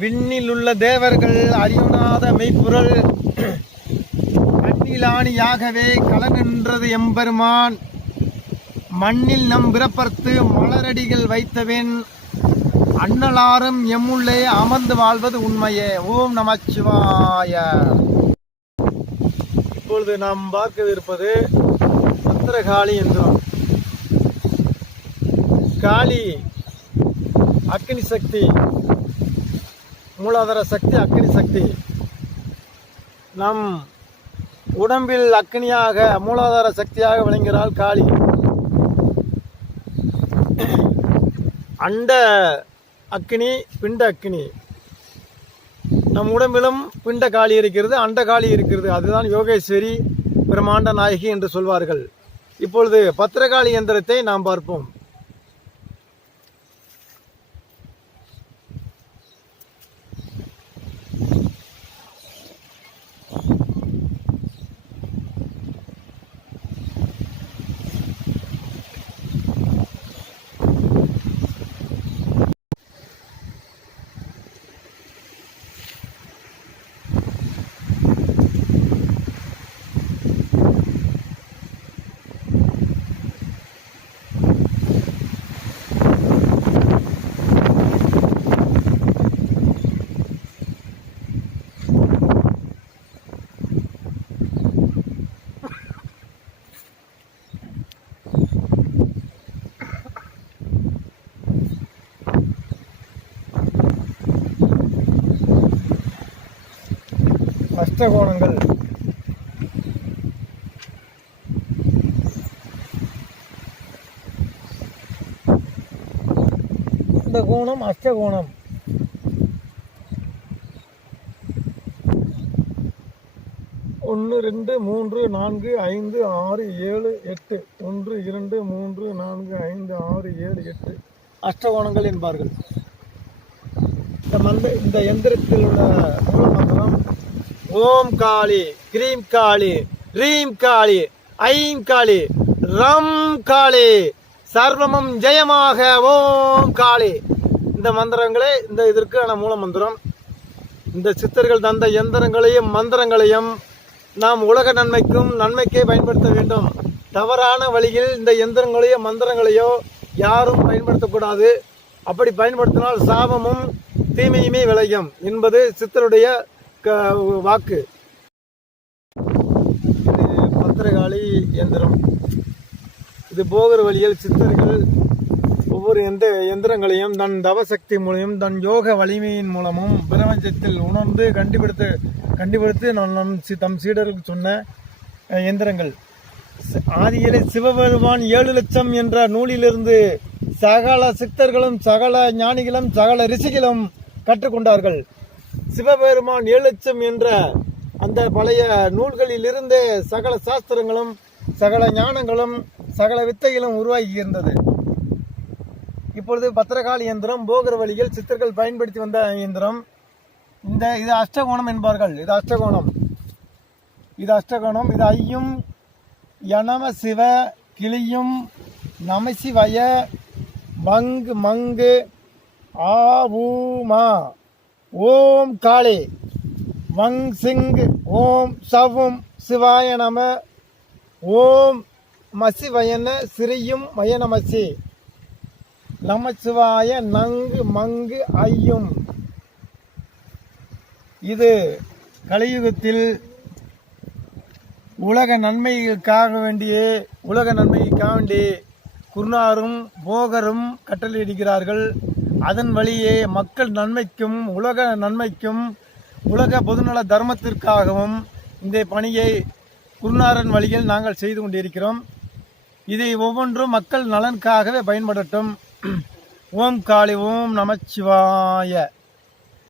விண்ணில் உள்ள தேவர்கள் அறியுணாத மெய்ப்பொருள் கண்ணிலாணியாகவே கலநின்றது எம்பெருமான். மண்ணில் நம் பிறப்பர்த்து மலரடிகள் வைத்தவன் அண்ணலாரும் எம்முள்ளே அமர்ந்து வாழ்வது உண்மையே. ஓம் நமச்சிவாய. இப்பொழுது நாம் பார்க்கவிருப்பது பத்திரகாளி எந்திரம். காளி அக்னி சக்தி, மூலாதார சக்தி, அக்னி சக்தி. நம் உடம்பில் அக்னியாக மூலாதார சக்தியாக விளங்குகிறாள் காளி. அண்ட அக்னி, பிண்ட அக்னி. நம் உடம்பிலும் பிண்ட காளி இருக்கிறது, அண்ட காளி இருக்கிறது. அதுதான் யோகேஸ்வரி, பிரம்மாண்ட நாயகி என்று சொல்வார்கள். இப்பொழுது பத்திரகாளி யந்திரத்தை நாம் பார்ப்போம். அஷ்டகோணங்கள். இந்த கோணம் அஷ்டகோணம். ஒன்று, 2, 3, 4, 5, 6, 7, 8. 1, 2, 3, 4, 5, 6, 7, 8 அஷ்டகோணங்கள் என்பார்கள். இந்த எந்திரத்தில் உள்ள மூலமந்திரம் ஓம் காளி, கிரீம் காளி, ரீம் காளி, ஐம் காளி, ரம் காளி, சர்வமும் ஜெயமாக ஓம் காளி. இந்த மந்திரங்களே இந்த இதற்கான மூல மந்திரம். இந்த சித்தர்கள் தந்த எந்திரங்களையும் மந்திரங்களையும் நாம் உலக நன்மைக்கும் நன்மைக்கே பயன்படுத்த வேண்டும். தவறான வழியில் இந்த எந்திரங்களையோ மந்திரங்களையோ யாரும் பயன்படுத்தக்கூடாது. அப்படி பயன்படுத்தினால் சாபமும் தீமையுமே விளையும் என்பது சித்தருடைய வாக்கு. இது பத்திரகாளி எந்திரம். இது போகிற வழியில் சித்தர்கள் ஒவ்வொரு எந்திரங்களையும் தன் தவசக்தி மூலம், தன் யோக வலிமையின் மூலமும் பிரபஞ்சத்தில் உணர்ந்து கண்டுபிடித்து தம் சீடர்களுக்கு சொன்ன எந்திரங்கள். ஆதியிலே சிவபெருமான் 7 லட்சம் என்ற நூலிலிருந்து சகல சித்தர்களும் சகல ஞானிகளும் சகல ரிஷிகளும் கற்றுக்கொண்டார்கள். சிவபெருமான் 7 லட்சம் என்ற அந்த பழைய நூல்களில் இருந்தே சகல சாஸ்திரங்களும் சகல ஞானங்களும் சகல வித்தைகளும் உருவாகி இருந்தது. இப்பொழுது பத்திரகாளி யந்திரம் போகிற வழியில் சித்தர்கள் பயன்படுத்தி வந்த இயந்திரம். இது அஷ்டகோணம் என்பார்கள். இது அஷ்டகோணம். இது ஐயும் யனம சிவ கிளியும் நமசிவய மங்கு மங்கு ஆவூமா ஓம் காளி வங் சிங் ஓம் சவும் சிவாய நம ஓம் மசிவயன சிறியும் வயநமசி நமசிவாய நங்கு மங்கு ஐயும். இது கலியுகத்தில் உலக நன்மைக்காக வேண்டி குருநாரும் போகரும் கட்டளையிடுகிறார்கள். அதன் வழியே மக்கள் நன்மைக்கும் உலக நன்மைக்கும் உலக பொதுநல தர்மத்திற்காகவும் இந்த பணியை குருநாரன் வழியில் நாங்கள் செய்து கொண்டிருக்கிறோம். இதை ஒவ்வொன்றும் மக்கள் நலனுக்காகவே பயன்படட்டும். ஓம் காளி, ஓம் நமச்சிவாய.